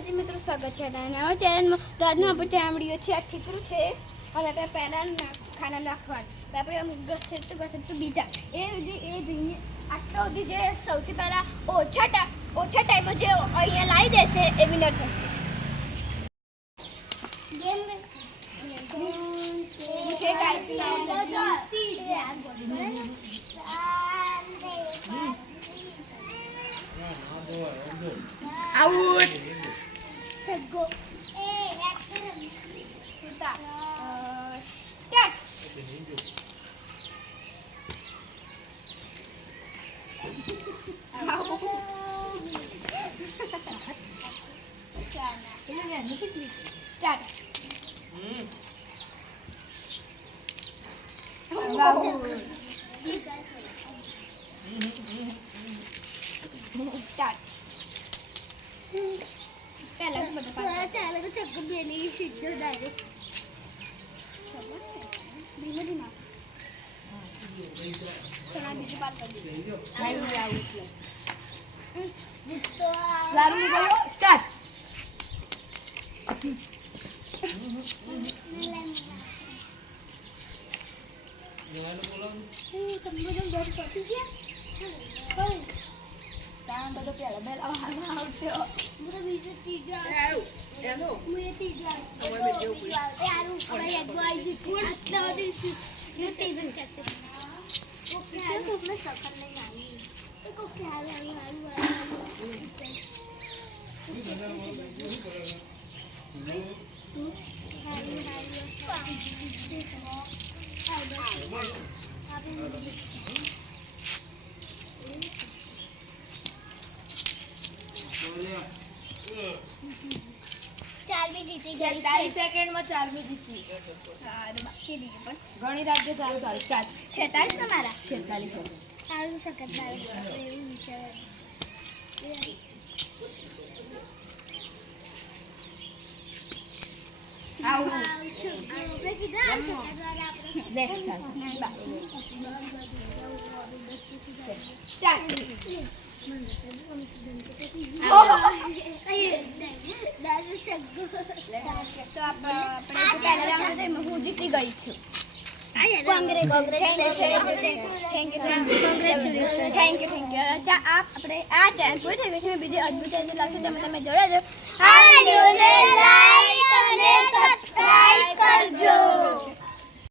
માતાજી મિત્રો, સ્વાગત છે નવા ચેનલમાં। તો આજનો આપણો ચામડીઓ છે આ ઠીકરું છે અને આપણે પહેલાં ખાના નાખવાનું આપણે આમ ઘસેટતું બીજા એ જઈને આટલા સુધી જે સૌથી પહેલાં ઓછા ટાઈમમાં જે અહીંયા લાવી દેશે એ વિનર થશે। आउट छक्को ए एक होता स्टार्ट स्टार्ट स्टार्ट पहला तो बता सारा चला तो चक्कर बेली सीधे डायरेक्ट धीमे धीमे चला बीच बात कर नहीं आउट जितो लारू निकालो स्टार्ट તમને તો બહુ પતી છે કોઈ તાન બધો પેલા બેલ આઉટ થયો મુરે બીજો ત્રીજો એનો મુરે ત્રીજો અમાર મે જેવું કોઈ યાર ઉપર એક બોય જીતું આટલા બધી ત્રીજો કરતે ઓકે આ તો આપણે સફર નહીં આવી તો કો ખ્યાલ આવી चारवी जीती गई 40 सेकंड में चारवी जीती हां बाकी दी पण घणी राज्य चालू चालू स्टार्ट 46 તમારા 46 ચાલુ સેકન્ડ આવે એવું વિચાર આઉ આપણે કીધા સેકન્ડ વાળા આપણે બેક ચાલ સ્ટાર્ટ तो આપણે હું જીતી ગઈ છું થેન્ક યુ આપણે આ ચેનલ પૂરી થઈ ગઈ છે બીજી અદ્ભુત ચેનલ લાગશે તમે જોડે જો.